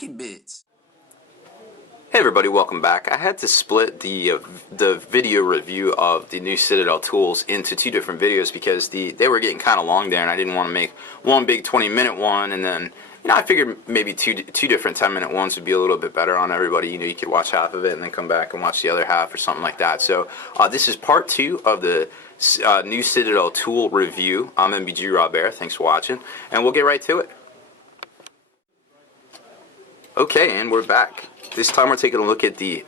Rocket Bits. Hey everybody, welcome back. I had to split the video review of the new Citadel Tools into two different videos because they were getting kind of long there, and I didn't want to make one big 20-minute one, and then I figured maybe two different 10-minute ones would be a little bit better on everybody. You could watch half of it and then come back and watch the other half or something like that. So this is part two of the new Citadel Tool review. I'm MBG Rob Bear. Thanks for watching, and we'll get right to it. Okay, and we're back. This time we're taking a look at the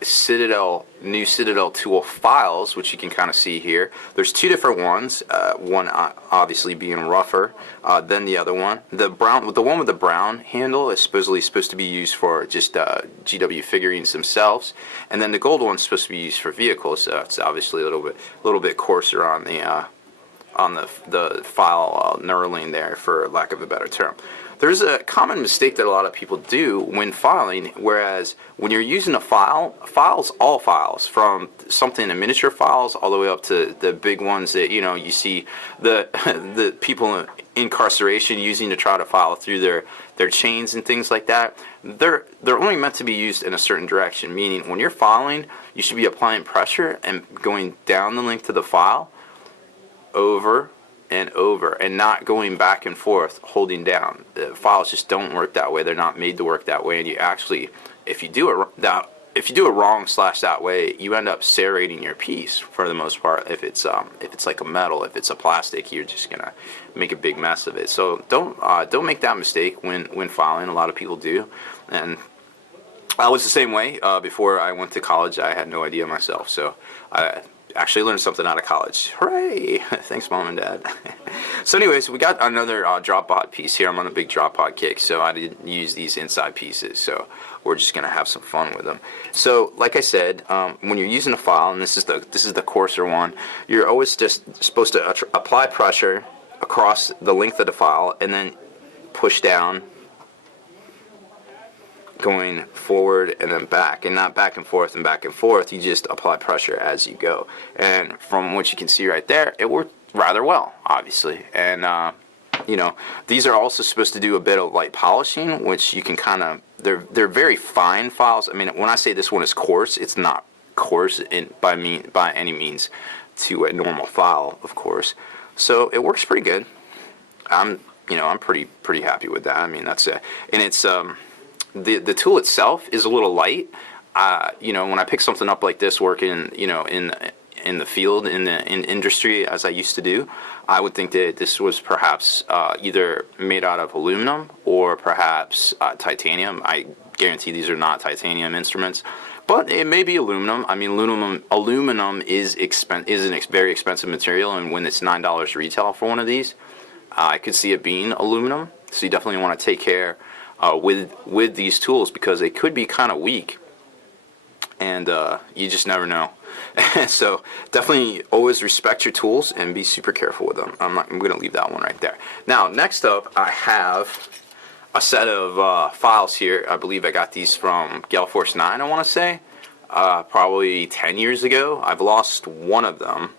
new Citadel Tool files, which you can kind of see here. There's two different ones, one obviously being rougher than the other one. The one with the brown handle is supposedly supposed to be used for just GW figurines themselves, and then the gold one's supposed to be used for vehicles. So it's obviously a little bit coarser on the file knurling there, for lack of a better term. There's a common mistake that a lot of people do when filing, whereas when you're using a file, all files, from something in miniature files all the way up to the big ones that you see the people in incarceration using to try to file through their chains and things like that. They're only meant to be used in a certain direction, meaning when you're filing, you should be applying pressure and going down the length of the file over and over, and not going back and forth holding down. The files just don't work that way. They're not made to work that way, and you actually, if you do it wrong / that way, you end up serrating your piece for the most part. If it's like a metal, if it's a plastic, you're just gonna make a big mess of it. So don't make that mistake when filing. A lot of people do, and I was the same way before I went to college. I had no idea myself, so I actually learned something out of college. Hooray! Thanks, Mom and Dad. So anyways, we got another drop pod piece here. I'm on a big drop pod kick, so I didn't use these inside pieces, so we're just gonna have some fun with them. So like I said, when you're using a file, and this is the coarser one, you're always just supposed to apply pressure across the length of the file and then push down, going forward and then back, and not back and forth and back and forth. You just apply pressure as you go, and from what you can see right there, it worked rather well, obviously. And these are also supposed to do a bit of light polishing, which you can kind of, they're very fine files. I mean, when I say this one is coarse, it's not coarse by any means to a normal file, of course. So it works pretty good. I'm pretty happy with that. I mean, that's it. And it's the tool itself is a little light. When I pick something up like this, working in the field, in industry, as I used to do, I would think that this was perhaps either made out of aluminum or perhaps titanium. I guarantee these are not titanium instruments, but it may be aluminum. I mean, aluminum is a very expensive material, and when it's $9 retail for one of these, I could see it being aluminum. So you definitely want to take care with these tools, because they could be kind of weak, and you just never know. So definitely always respect your tools and be super careful with them. I'm going to leave that one right there. Now, next up, I have a set of files here. I believe I got these from Gale Force 9, I want to say, probably 10 years ago. I've lost one of them,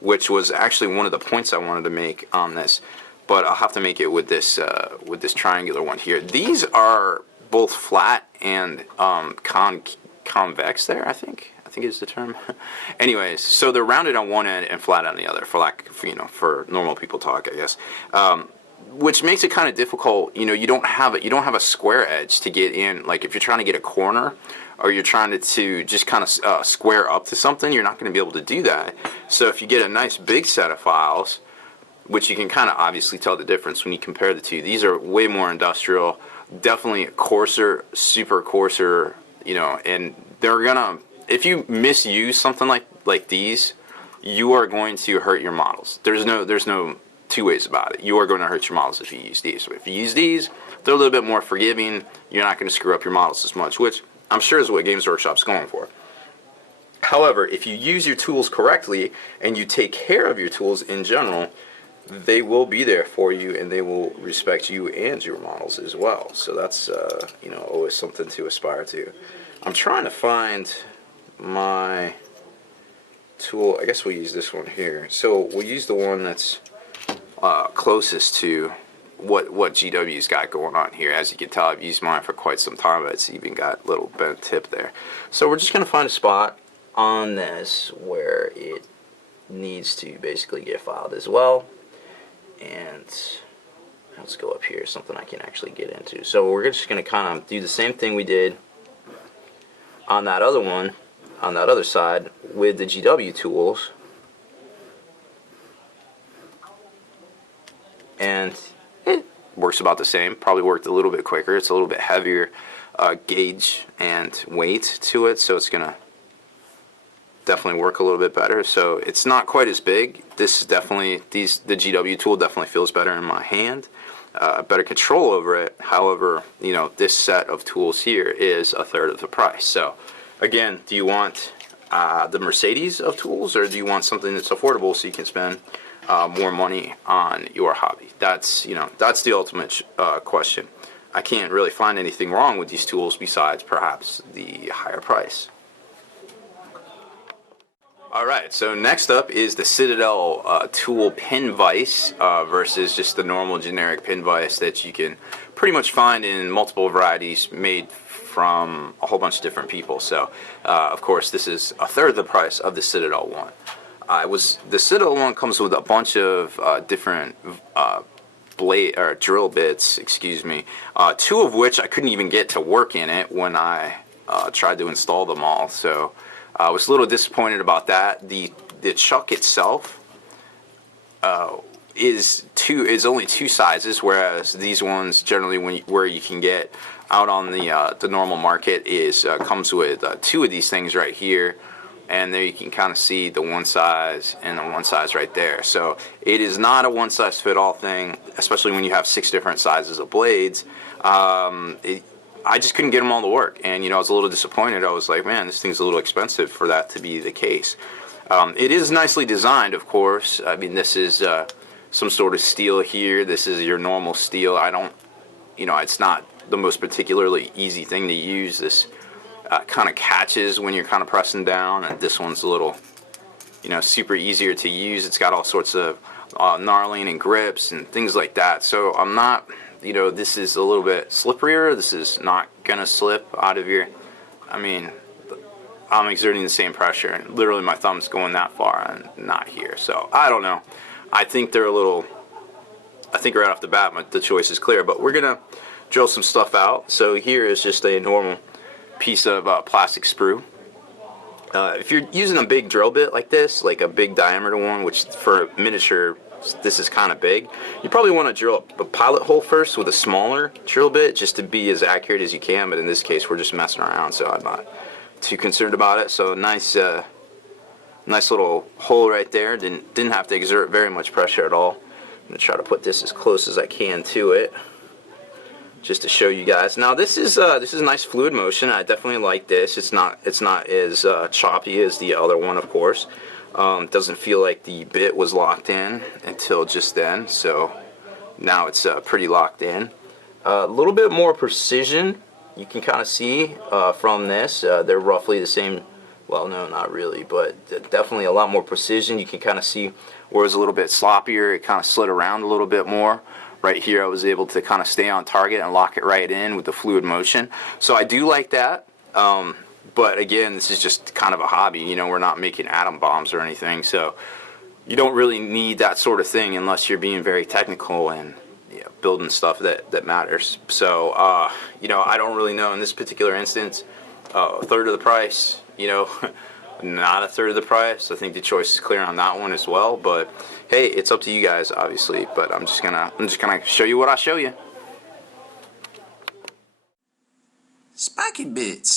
which was actually one of the points I wanted to make on this, but I'll have to make it with this triangular one here. These are both flat and convex there, I think is the term. Anyways, so they're rounded on one end and flat on the other, for normal people talk, I guess. Which makes it kind of difficult. You don't have a square edge to get in. Like if you're trying to get a corner, or you're trying to just kind of square up to something, you're not going to be able to do that. So if you get a nice big set of files, which you can kind of obviously tell the difference when you compare the two. These are way more industrial, definitely coarser, super coarser, and they're gonna, if you misuse something like these, you are going to hurt your models. There's no two ways about it. You are going to hurt your models if you use these. So if you use these, they're a little bit more forgiving. You're not going to screw up your models as much, which I'm sure is what Games Workshop's going for. However, if you use your tools correctly and you take care of your tools in general, they will be there for you, and they will respect you and your models as well. So that's always something to aspire to. I'm trying to find my tool. I guess we'll use this one here. So we'll use the one that's closest to what GW's got going on here. As you can tell, I've used mine for quite some time, but it's even got a little bent tip there. So we're just going to find a spot on this where it needs to basically get filed as well. And let's go up here, something I can actually get into. So we're just going to kind of do the same thing we did on that other one, on that other side, with the GW tools. And it works about the same. Probably worked a little bit quicker. It's a little bit heavier gauge and weight to it, so it's gonna definitely work a little bit better. So it's not quite as big. This is definitely, the GW tool definitely feels better in my hand. Better control over it. However, you know, this set of tools here is a third of the price. So again, do you want the Mercedes of tools, or do you want something that's affordable so you can spend more money on your hobby? That's, you know, that's the ultimate question. I can't really find anything wrong with these tools besides perhaps the higher price. Alright, so next up is the Citadel Tool Pin Vise versus just the normal generic pin vise that you can pretty much find in multiple varieties made from a whole bunch of different people. So of course this is a third of the price of the Citadel one. The Citadel one comes with a bunch of different blade or drill bits, excuse me, two of which I couldn't even get to work in it when I tried to install them all. So I was a little disappointed about that. The chuck itself is only two sizes, whereas these ones generally where you can get out on the normal market is comes with two of these things right here. And there you can kind of see the one size and the one size right there. So it is not a one size fit all thing, especially when you have 6 different sizes of blades. I just couldn't get them all to work, and you know, I was a little disappointed. I was like, man, this thing's a little expensive for that to be the case. It is nicely designed, of course. I mean, this is some sort of steel here. This is your normal steel. You know, it's not the most particularly easy thing to use. This kind of catches when you're kind of pressing down, and this one's a little, you know, super easier to use. It's got all sorts of knurling and grips and things like that. So I'm not, you know, this is a little bit slipperier. This is not gonna slip out of your, I mean, I'm exerting the same pressure, and literally my thumb's going that far and not here. So I don't know. I think they're a little, I think right off the bat the choice is clear, but we're gonna drill some stuff out. So here is just a normal piece of plastic sprue. If you're using a big drill bit like this, like a big diameter one, which for miniature this is kind of big, you probably want to drill a pilot hole first with a smaller drill bit just to be as accurate as you can. But in this case we're just messing around, so I'm not too concerned about it. So nice little hole right there. Didn't have to exert very much pressure at all. I'm gonna try to put this as close as I can to it, just to show you guys. Now this is nice fluid motion. I definitely like this. It's not as choppy as the other one, of course. Doesn't feel like the bit was locked in until just then. So now it's pretty locked in. A little bit more precision you can kind of see from this. They're roughly the same. Well, no, not really, but definitely a lot more precision. You can kind of see where it was a little bit sloppier. It kind of slid around a little bit more. Right here I was able to kind of stay on target and lock it right in with the fluid motion. So I do like that. But again, this is just kind of a hobby. You know, we're not making atom bombs or anything. So you don't really need that sort of thing unless you're being very technical and, you know, building stuff that matters. So, you know, I don't really know in this particular instance. A third of the price, you know, not a third of the price. I think the choice is clear on that one as well. But hey, it's up to you guys, obviously. But I'm just gonna show you what I show you. Spiky bits.